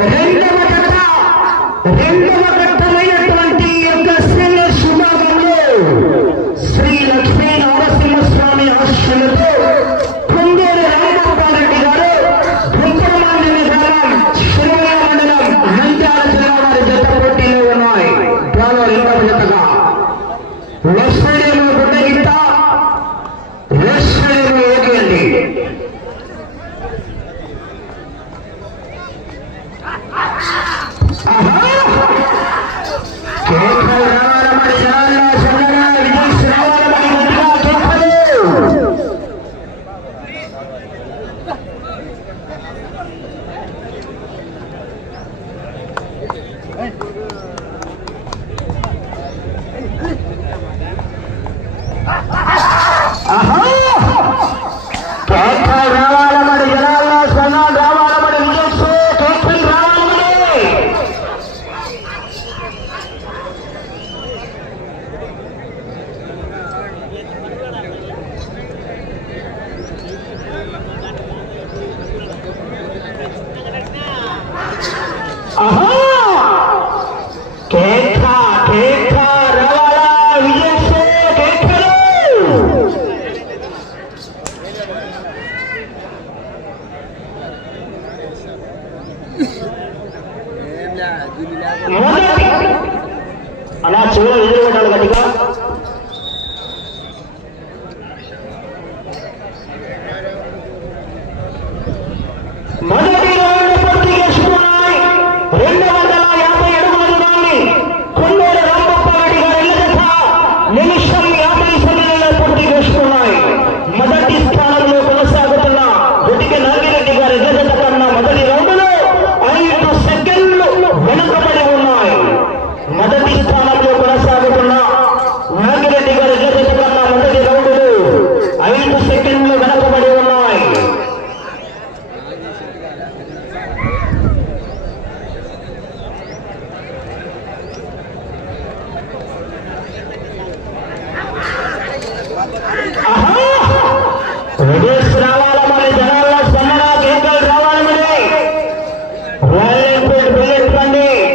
రెండవ ఘట్ట రెండవ Amen. Sunday.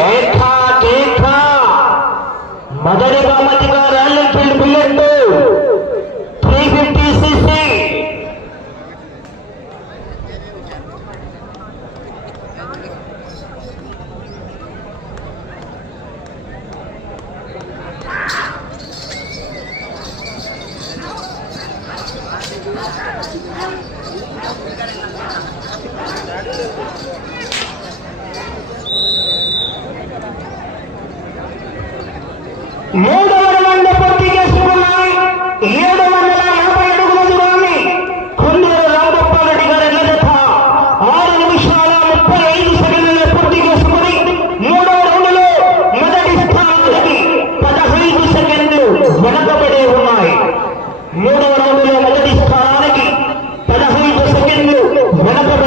बैठा देखा। मदन इमामत का Royal Enfield Bullet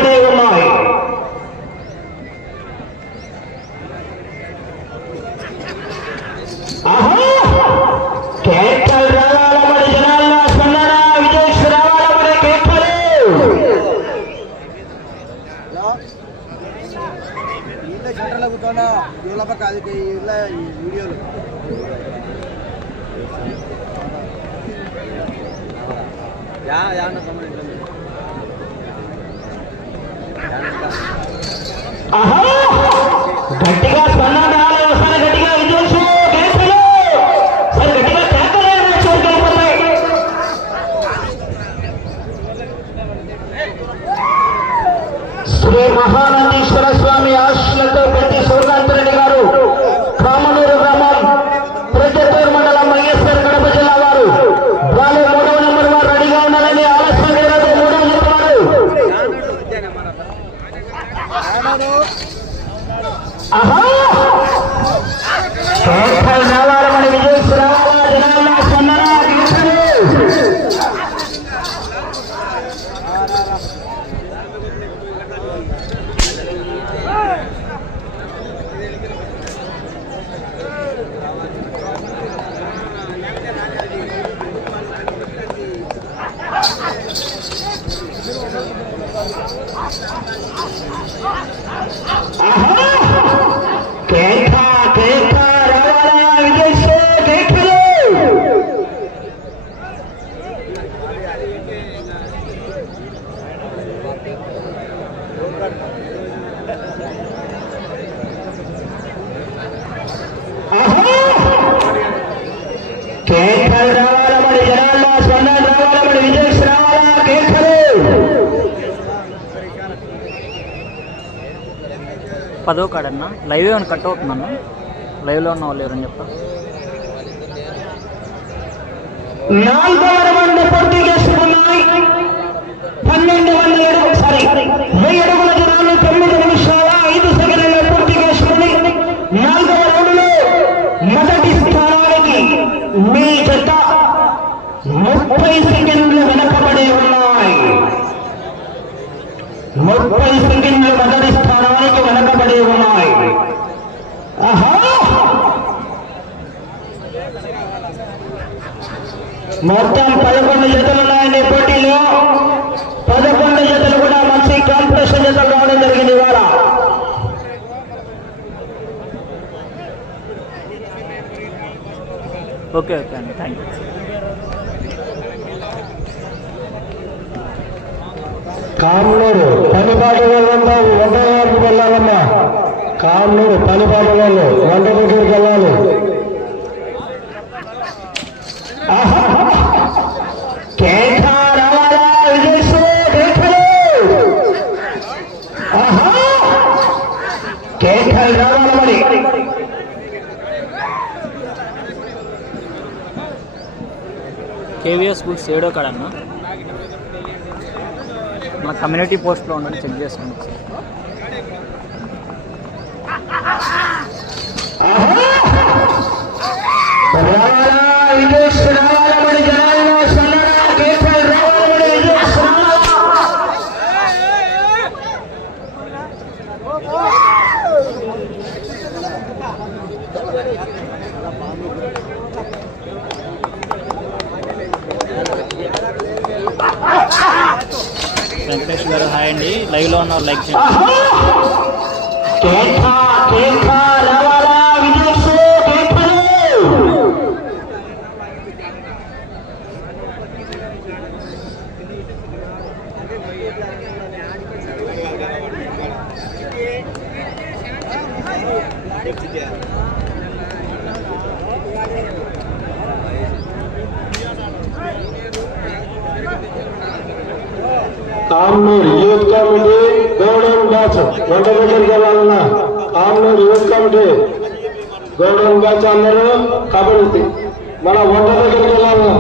Thank you. పదో కాడన్నా. లైవ్ ఏమైనా కట్ అవుతుందన్నా లైవ్లో ఉన్న వాళ్ళు ఎవరని చెప్తా పన్నెండు ఐదు మొదటి స్థానానికి మీ జత ముప్పై సెకండ్ మొత్తం పదకొండు జతలు ఉన్నాయండి పోటీలో. పదకొండు జతలు కూడా మంచి కాంపిటీషన్ జతలు రావడం జరిగింది ఇవాళ. ఓకే ఓకే అండి. థ్యాంక్ యూ కామ్నూరు పనిపాటి వాళ్ళంతా వంట గారికి వెళ్ళాలమ్మా. కామ్నూరు పనిపాటి వాళ్ళు వంట దగ్గరికి వెళ్ళాలి. కేవీఎస్ బుక్స్ ఏడో కాడన్నా మన కమ్యూనిటీ పోస్ట్లో ఉండండి చెక్ చేసుకోండి సార్ లైవ్లో ఉన్నారు లైక్ Carlos దగ్గరికి వెళ్ళాలన్న ఆమ్లూరు యూత్ కమిటీ గౌరవం బ్యాచ్ అందరూ కాబట్టి మన వంట దగ్గరికి వెళ్ళాలన్నా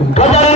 Cada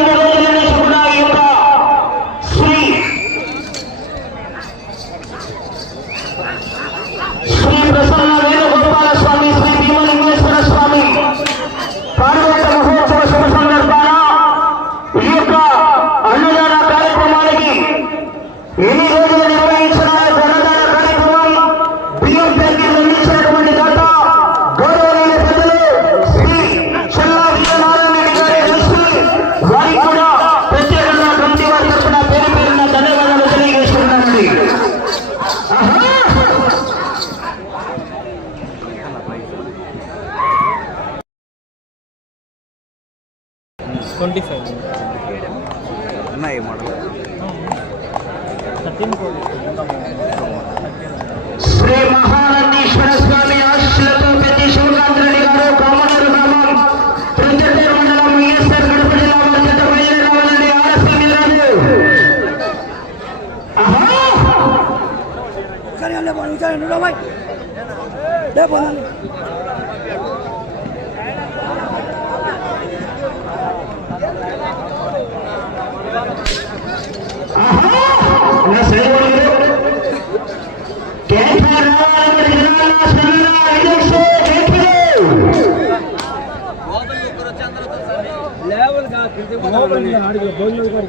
కూర్చోండి నువ్వు అమ్మాయి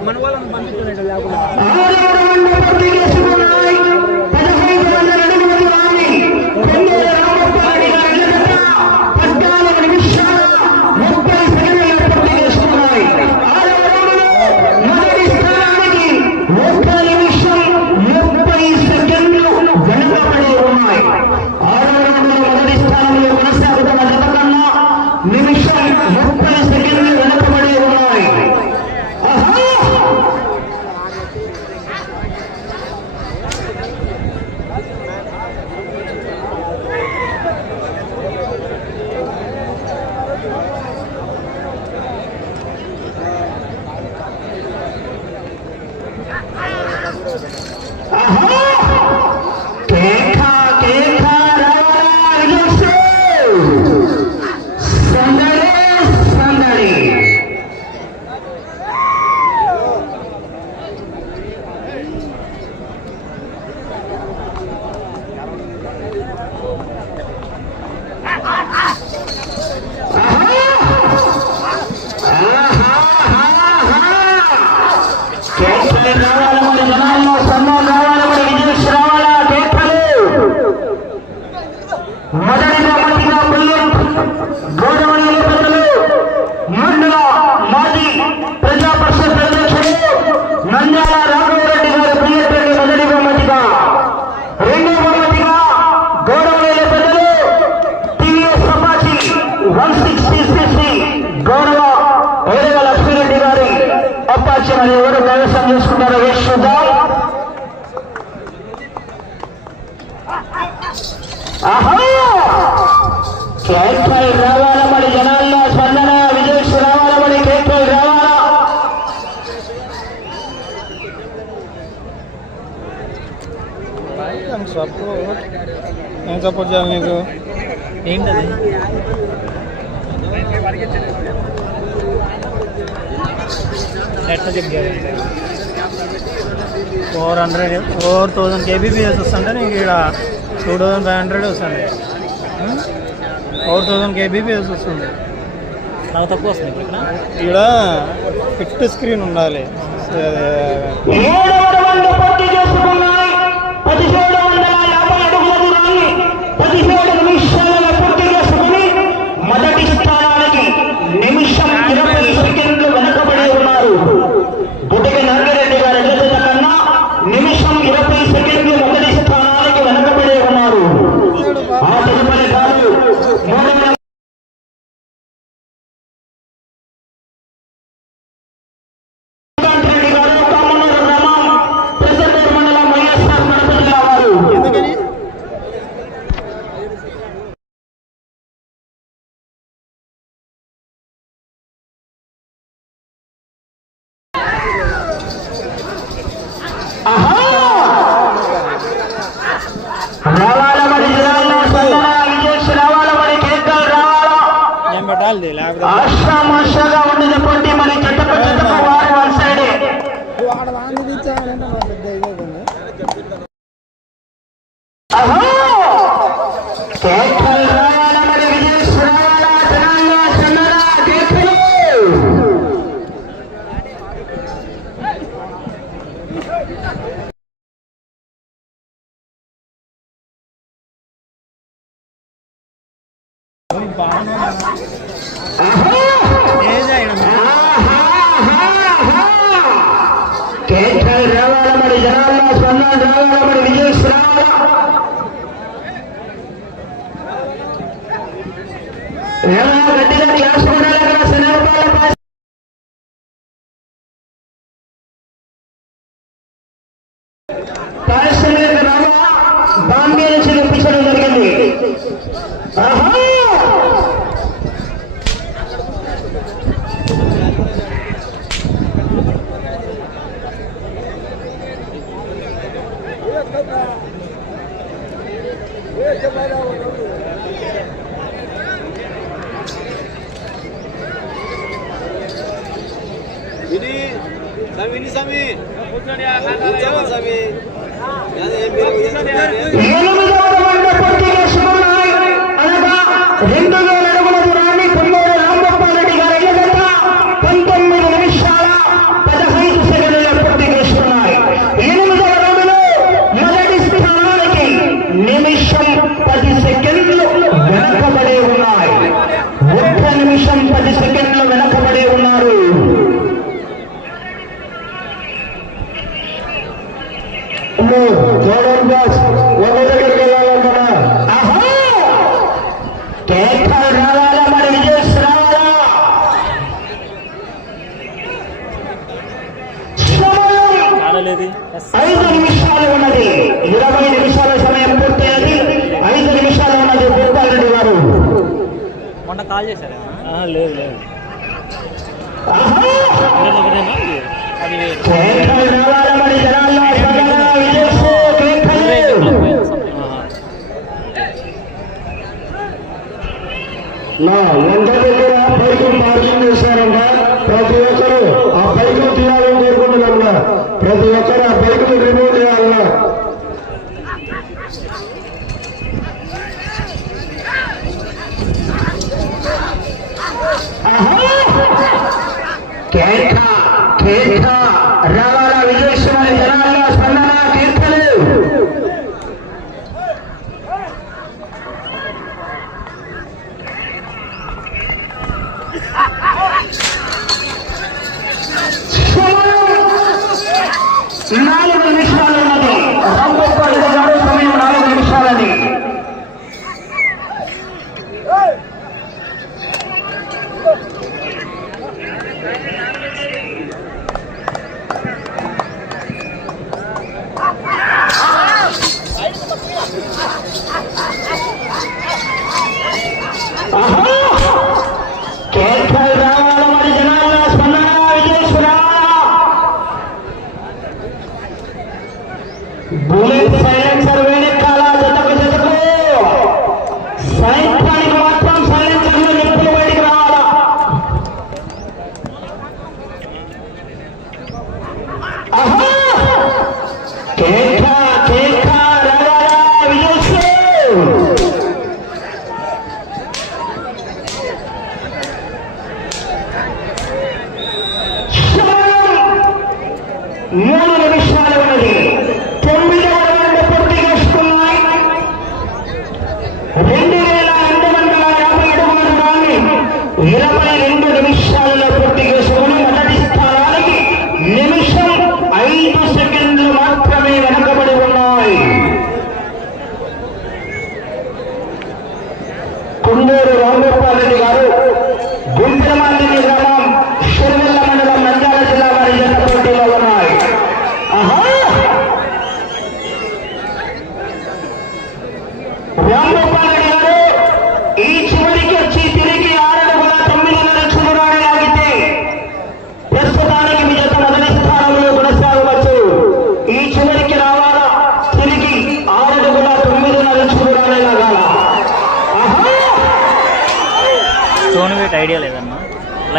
మన వాళ్ళని పంపించలేదు లేకుండా జనాల్లో స్పందన విజయ్ రావాలని కేకే రావాలా? సపోర్ట్ చేయాలి నీకు? ఏంటది? ఎట్లా చెప్పారు four hundred four thousand KBPS వస్తుంటే నీకు ఇక్కడ టూ థౌసండ్ ఫైవ్ హండ్రెడ్ వస్తుంది. ఫోర్ థౌసండ్ కేబీపీఎస్ వస్తుంది. చాలా తక్కువ వస్తుంది ఇక్కడ. ఫిఫ్త్ స్క్రీన్ ఉండాలి. Bỏ Sami. Ucap Sami. Ucap Sami. Call చేశారా? లేదు లేదు. అది నా చేశారంట ప్రతి ఒక్కరు ఆ పైకి తీయాలని కోరుకుంటున్నాం ప్రతి ఒక్కరు ఆ పైకి केठा केठा रावाला विजय शिवाय जनाला संधाला तीर्थदेव नाल मिश्राला नदी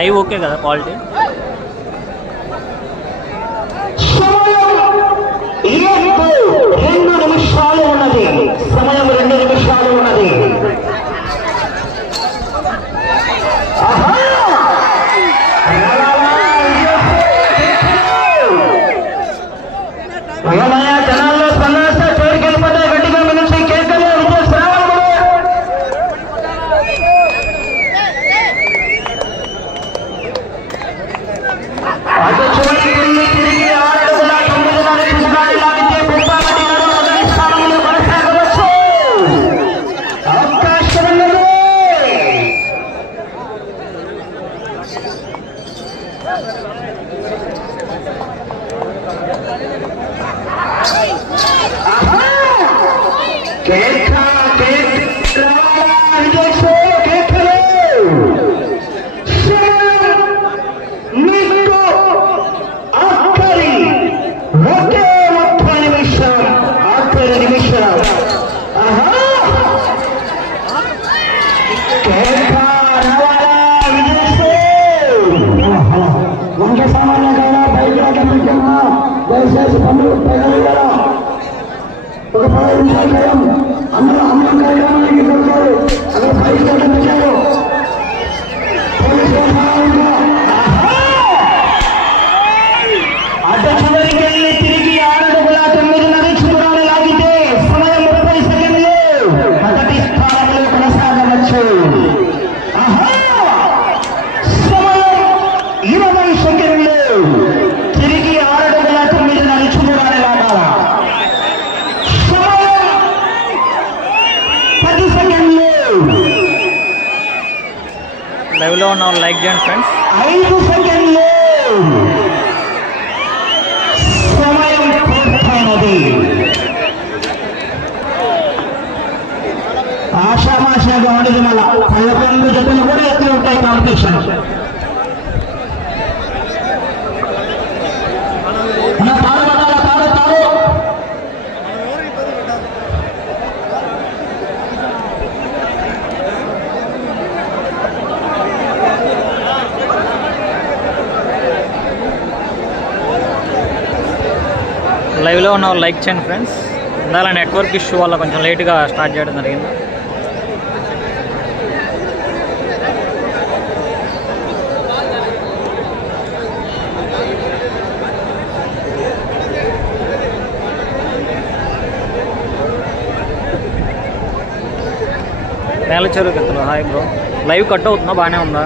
फाइव ओके का क्वालिटी ఒక పది నిమిషాలు below now like and friends ఆశా మాషా గౌండి మళ్ళా పదకొండు జతలు కూడా ఎత్తి ఉంటాయి కాంపిటీషన్ ఉన్న లైక్ చేయండి ఫ్రెండ్స్. ఇందాల నెట్వర్క్ ఇష్యూ వల్ల కొంచెం లేట్గా స్టార్ట్ చేయడం జరిగింది. నేల చెరువు కత్తలు హాయ్ బ్రో. లైవ్ కట్ అవుతుందా? బాగానే ఉందా?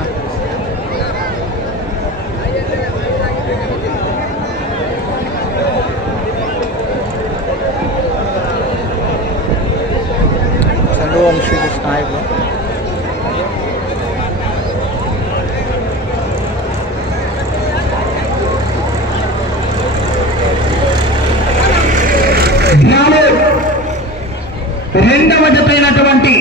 చందు వంశీ కృష్ణ హాయ్ బ్రో నాడు రెండవ జతైనటువంటి